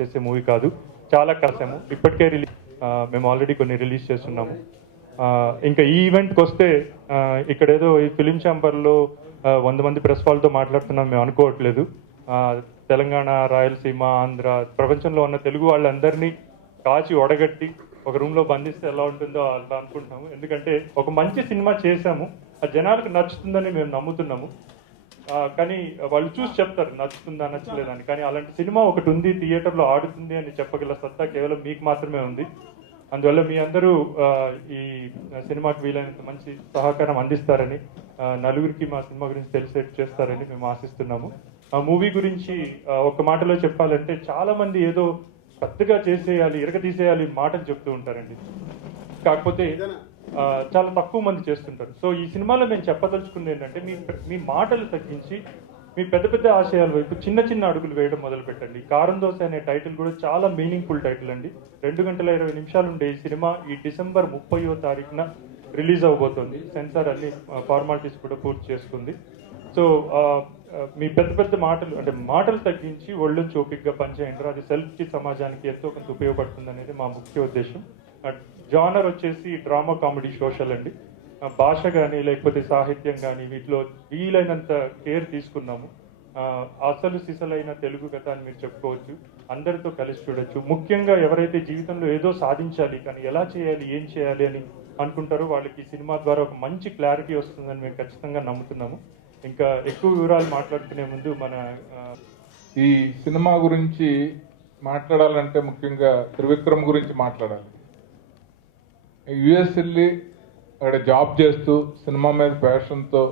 చేసే మూవీ కాదు, చాలా కష్టము. ఇప్పటికే మేము ఆల్రెడీ కొన్ని రిలీజ్ చేస్తున్నాము. ఇంకా ఈ ఈవెంట్కి వస్తే ఇక్కడ ఏదో ఈ ఫిలిం ఛాంబర్లో 100 మంది ప్రెస్ వాళ్ళతో మాట్లాడుతున్నాం మేము అనుకోవట్లేదు. తెలంగాణ, రాయలసీమ, ఆంధ్ర, ప్రపంచంలో ఉన్న తెలుగు వాళ్ళందరినీ కాచి ఒడగట్టి ఒక రూమ్లో బంధిస్తే ఎలా ఉంటుందో అలా అనుకుంటున్నాము. ఎందుకంటే ఒక మంచి సినిమా చేశాము, ఆ జనాలకు నచ్చుతుందని మేము నమ్ముతున్నాము. కానీ వాళ్ళు చూసి చెప్తారు నచ్చుతుందా నచ్చలేదని. కానీ అలాంటి సినిమా ఒకటి ఉంది, థియేటర్లో ఆడుతుంది అని చెప్పగల సత్తా కేవలం మీకు మాత్రమే ఉంది. అందువల్ల మీ అందరూ ఈ సినిమాకి వీలైనంత మంచి సహకారం అందిస్తారని, నలుగురికి మా సినిమా గురించి తెలిసేట్టు చేస్తారని మేము ఆశిస్తున్నాము. ఆ మూవీ గురించి ఒక మాటలో చెప్పాలంటే చాలా మంది ఏదో పెద్దగా చేసేయాలి, ఇరగదీసేయాలి మాటలు చెప్తూ ఉంటారండి. కాకపోతే చాలా తక్కువ మంది చేస్తుంటారు. సో ఈ సినిమాలో మేము చెప్పదలుచుకుంది ఏంటంటే మీ మాటలు తగ్గించి మీ పెద్ద పెద్ద ఆశయాల వైపు చిన్న చిన్న అడుగులు వేయడం మొదలు పెట్టండి. కారం దోశ అనే టైటిల్ కూడా చాలా మీనింగ్ఫుల్ టైటిల్ అండి. 2 గంటల 20 నిమిషాలు ఉండే ఈ సినిమా ఈ డిసెంబర్ 30వ తారీఖున రిలీజ్ అవబోతోంది. సెన్సార్ అన్ని ఫార్మాలిటీస్ కూడా పూర్తి చేసుకుంది. సో మీ పెద్ద పెద్ద మాటలు అంటే మాటలు తగ్గించి ఒళ్ళు చోపిక్గా పనిచేయండి. అది సెల్ఫ్కి సమాజానికి ఎంతో కొంత ఉపయోగపడుతుంది అనేది మా ముఖ్య ఉద్దేశం. జానర్ వచ్చేసి డ్రామా, కామెడీ, సోషల్ అండి. భాష కానీ లేకపోతే సాహిత్యం కానీ వీటిలో వీలైనంత కేర్ తీసుకున్నాము. అసలు సిసలైన తెలుగు కథ అని మీరు చెప్పుకోవచ్చు. అందరితో కలిసి చూడొచ్చు. ముఖ్యంగా ఎవరైతే జీవితంలో ఏదో సాధించాలి కానీ ఎలా చేయాలి, ఏం చేయాలి అని అనుకుంటారో వాళ్ళకి ఈ సినిమా ద్వారా ఒక మంచి క్లారిటీ వస్తుందని మేము ఖచ్చితంగా నమ్ముతున్నాము. ఇంకా ఎక్కువ వివరాలు మాట్లాడుకునే ముందు ఈ సినిమా గురించి మాట్లాడాలంటే ముఖ్యంగా త్రివిక్రమ్ గురించి మాట్లాడాలి. యుఎస్ వెళ్ళి అక్కడ జాబ్ చేస్తూ సినిమా మీద ప్యాషన్తో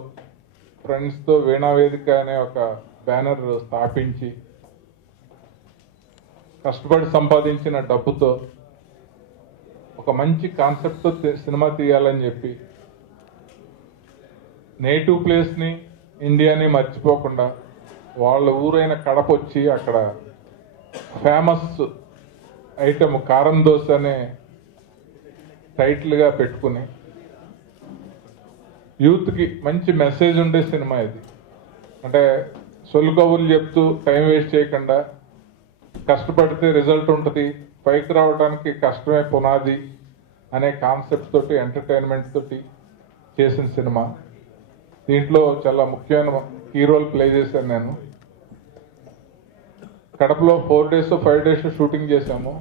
ఫ్రెండ్స్తో వీణావేదిక అనే ఒక బ్యానర్ స్థాపించి కష్టపడి సంపాదించిన డబ్బుతో ఒక మంచి కాన్సెప్ట్తో సినిమా తీయాలని చెప్పి నేటివ్ ప్లేస్ని, ఇండియాని మర్చిపోకుండా వాళ్ళ ఊరైన కడప వచ్చి అక్కడ ఫేమస్ ఐటమ్ కారం దోశ అనే టైటిల్గా పెట్టుకుని యూత్కి మంచి మెసేజ్ ఉండే సినిమా ఇది. అంటే సొల్లు కబుర్లు చెప్తూ టైం వేస్ట్ చేయకుండా కష్టపడితే రిజల్ట్ ఉంటుంది, పైకి రావడానికి కష్టమే పునాది అనే కాన్సెప్ట్ తోటి, ఎంటర్టైన్మెంట్ తోటి చేసిన సినిమా. దీంట్లో చాలా ముఖ్యమైన హీరోలు ప్లే చేశాను నేను. కడపలో 4 days 5 days షూటింగ్ చేశాము.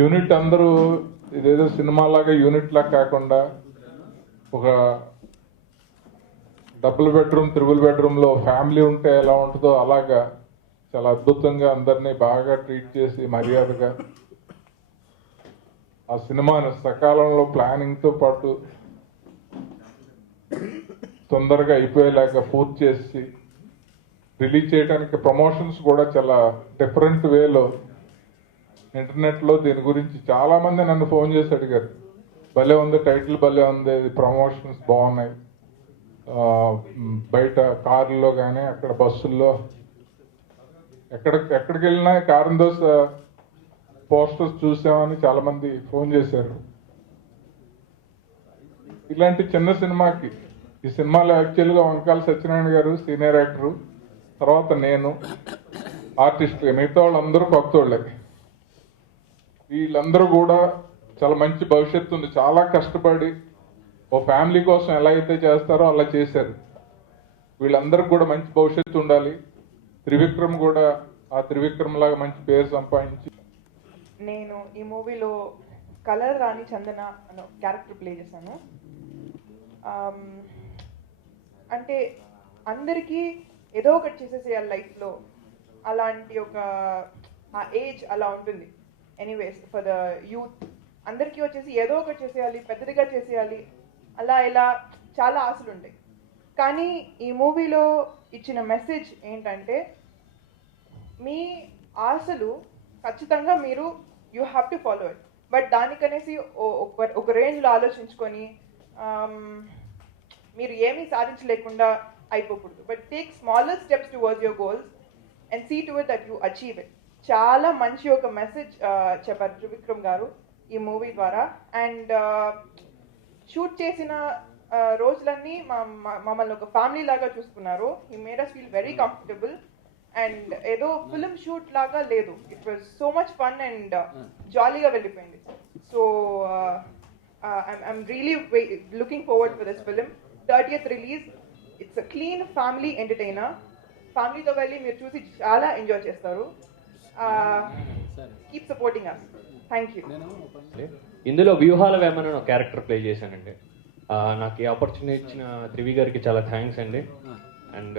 యూనిట్ అందరూ ఇదేదో సినిమాలాగా యూనిట్ లాగా కాకుండా ఒక డబుల్ బెడ్రూమ్, త్రిబుల్ బెడ్రూమ్లో ఫ్యామిలీ ఉంటే ఎలా ఉంటుందో అలాగా చాలా అద్భుతంగా అందరినీ బాగా ట్రీట్ చేసి మర్యాదగా ఆ సినిమాను సకాలంలో ప్లానింగ్తో పాటు తొందరగా అయిపోయేలాగా పూర్తి చేసి రిలీజ్ చేయడానికి ప్రమోషన్స్ కూడా చాలా డిఫరెంట్ వేలో ఇంటర్నెట్లో దీని గురించి చాలామంది నన్ను ఫోన్ చేసి అడిగారు, భలే ఉంది టైటిల్, భలే ఉంది, ప్రమోషన్స్ బాగున్నాయి, బయట కార్లో కానీ అక్కడ బస్సుల్లో ఎక్కడికి వెళ్ళినా కారం దోశ పోస్టర్స్ చూసామని చాలామంది ఫోన్ చేశారు. ఇలాంటి చిన్న సినిమాకి, ఈ సినిమాలో యాక్చువల్గా వంకాల సత్యనారాయణ గారు సీనియర్ యాక్టరు, తర్వాత నేను ఆర్టిస్ట్, మిగతా వాళ్ళందరూ కొత్త వాళ్ళే. వీళ్ళందరూ కూడా చాలా మంచి భవిష్యత్తు ఉంది. చాలా కష్టపడి ఓ ఫ్యామిలీ కోసం ఎలా అయితే చేస్తారో అలా చేశారు. వీళ్ళందరికీ కూడా మంచి భవిష్యత్తు ఉండాలి. త్రివిక్రమ్ కూడా ఆ త్రివిక్రమ్ లాగా మంచి పేరు సంపాదించి. నేను ఈ మూవీలో కలర్ రాణి చందన అనే క్యారెక్టర్ ప్లే చేశాను. అంటే అందరికీ ఏదో ఒకటి చేసేసేయాలి లైఫ్లో, అలాంటి ఒక ఆ ఏజ్ అలా ఉంటుంది. ఎనీవేస్ ఫర్ ద యూత్ అందరికీ వచ్చేసి ఏదో ఒకటి చేసేయాలి, పెద్దదిగా చేసేయాలి, అలా ఇలా చాలా ఆశలు ఉంటాయి. కానీ ఈ మూవీలో ఇచ్చిన మెసేజ్ ఏంటంటే మీ ఆశలు ఖచ్చితంగా మీరు you have to follow it. But దానికనేసి ఒక రేంజ్లో ఆలోచించుకొని మీరు ఏమీ సాధించలేకుండా అయిపోకూడదు. But take smaller steps towards your goals and see to it that you achieve it. చాలా మంచి ఒక మెసేజ్ చెప్పారు త్రివిక్రమ్ గారు ఈ మూవీ ద్వారా. అండ్ షూట్ చేసిన రోజులన్నీ మమ్మల్ని ఒక ఫ్యామిలీ లాగా చూసుకున్నారు. He made us feel very comfortable and ఏదో ఫిల్మ్ షూట్ లాగా లేదు. It was so much fun and జాలీగా వెళ్ళిపోయింది. So I'm really looking forward for this film. 30th release. It's a clean family entertainer. ఫ్యామిలీతో వెళ్ళి మీరు చూసి చాలా ఎంజాయ్ చేస్తారు. Keep supporting us. Thank you. ఇందులో వ్యూహాల వేమన ఒక క్యారెక్టర్ ప్లే చేశానండి. నాకు ఈ ఆపర్చునిటీ ఇచ్చిన త్రివి గారికి చాలా థ్యాంక్స్ అండి. అండ్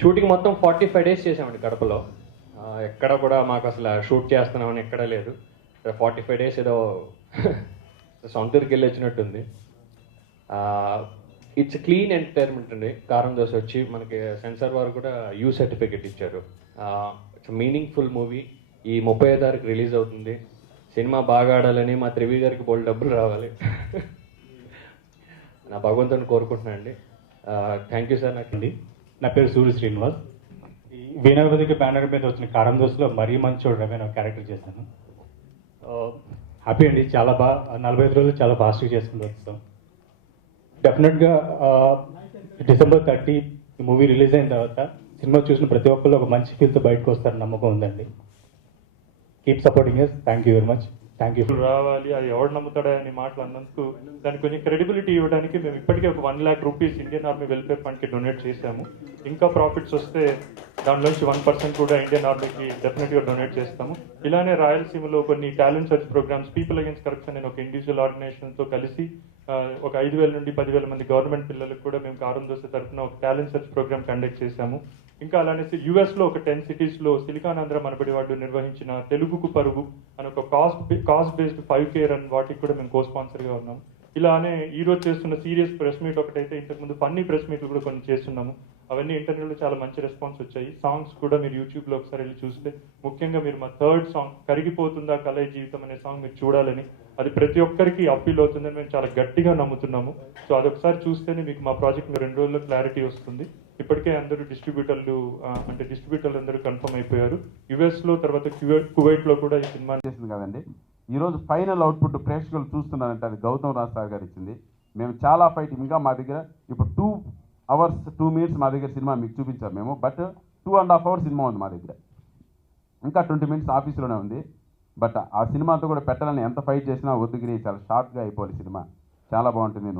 షూటింగ్ మొత్తం 45 days చేసామండి కడపలో. ఎక్కడ కూడా మాకు అసలు షూట్ చేస్తున్నామని ఎక్కడ లేదు. 45 days ఏదో సొంత ఊరికి వెళ్ళి వచ్చినట్టుంది. ఇట్స్ క్లీన్ ఎంటర్టైన్మెంట్ అండి. కారం దోశ వచ్చి మనకి సెన్సార్ వారు కూడా యూ సర్టిఫికెట్ ఇచ్చారు. It's meaningful movie. ఈ 35వ తారీఖు రిలీజ్ అవుతుంది. సినిమా బాగా ఆడాలని మా త్రివి గారికి బోల్డ్ డబ్బులు రావాలి నా భగవంతుని కోరుకుంటున్నాను అండి. Thank you sir. నాకండి నా పేరు సూర్య శ్రీనివాస్. ఈ వీణావతికి బ్యానర్ మీద వచ్చిన కారం దోశలో మరీ మంచోడు రవి ఒక క్యారెక్టర్ చేశాను. హ్యాపీ అండి. చాలా బాగా 45 రోజులు చాలా ఫాస్ట్గా చేసుకుంటూ వస్తాం. డెఫినెట్గా December 30 ఈ మూవీ రిలీజ్ అయిన తర్వాత సినిమా చూసిన ప్రతి ఒక్కళ్ళు ఒక మంచి ఫీల్తో బయటకు వస్తారని నమ్మకం ఉందండి. Keep supporting us. Thank you very much. Thank you. రావాలి, అది ఎవడు నమ్ముతాడా అని మాటలు అన్నందుకు దానికి కొంచెం క్రెడిబిలిటీ ఇవ్వడానికి మేము ఇప్పటికే ఒక 1 lakh rupees Indian army welfare ఫండ్కి డొనేట్ చేశాము. ఇంకా ప్రాఫిట్స్ వస్తే దానిలోంచి 1% కూడా ఇండియన్ ఆర్మీకి డెఫినెట్గా డొనేట్ చేస్తాము. ఇలానే రాయలసీమలో కొన్ని talent search programmes, people against corruption నేను ఒక ఇండివిజువల్ ఆర్గనైజేషన్తో కలిసి ఒక 5,000 నుండి 10,000 మంది గవర్నమెంట్ పిల్లలకు కూడా మేము కారం దోశ తరఫున ఒక టాలెంట్ సర్చ్ ప్రోగ్రామ్ కండక్ట్ చేశాము. ఇంకా అలానే యుఎస్లో ఒక 10 cities సిలికాన్ ఆంధ్ర మనబడి వాళ్ళు నిర్వహించిన తెలుగుకు పరుగు అని ఒక కాస్ట్ బేస్డ్ 5K రన్, వాటికి కూడా మేము కో స్పాన్సర్గా ఉన్నాము. ఇలానే ఈ రోజు చేస్తున్న సీరియస్ ప్రెస్ మీట్ ఒకటైతే ఇంతకుముందు ఫన్నీ ప్రెస్ మీట్లు కూడా కొన్ని చేస్తున్నాము. అవన్నీ ఇంటర్వ్యూలో చాలా మంచి రెస్పాన్స్ వచ్చాయి. సాంగ్స్ కూడా మీరు యూట్యూబ్లో ఒకసారి వెళ్ళి చూస్తే, ముఖ్యంగా మీరు మా 3rd సాంగ్ కరిగిపోతుందా కలయి జీవితం అనే సాంగ్ మీరు చూడాలని, అది ప్రతి ఒక్కరికి అప్పీల్ అవుతుందని మేము చాలా గట్టిగా నమ్ముతున్నాము. సో అదొకసారి చూస్తేనే మీకు మా ప్రాజెక్ట్ మీద 2 రోజుల్లో క్లారిటీ వస్తుంది. ఇప్పటికే అందరూ డిస్ట్రిబ్యూటర్లు అందరూ కన్ఫర్మ్ అయిపోయారు. యుఎస్లో తర్వాత కువైట్లో కూడా ఈ సినిమా చేసింది కదండి. ఈరోజు ఫైనల్ అవుట్పుట్ ప్రేక్షకులు చూస్తున్నారంటే అది గౌతమ్ రాజ్ సార్ గారు ఇచ్చింది. మేము చాలా ఫైట్, ఇంకా మా దగ్గర ఇప్పుడు 2 hours 2 minutes మా దగ్గర సినిమా మీకు చూపించాం మేము. బట్ 2.5 hours సినిమా ఉంది మా దగ్గర. ఇంకా 20 minutes ఆఫీస్లోనే ఉంది. బట్ ఆ సినిమాతో కూడా పెట్టాలని ఎంత ఫైట్ చేసినా వద్దుగిరి, చాలా షార్ట్గా అయిపోవాలి సినిమా. చాలా బాగుంటుంది.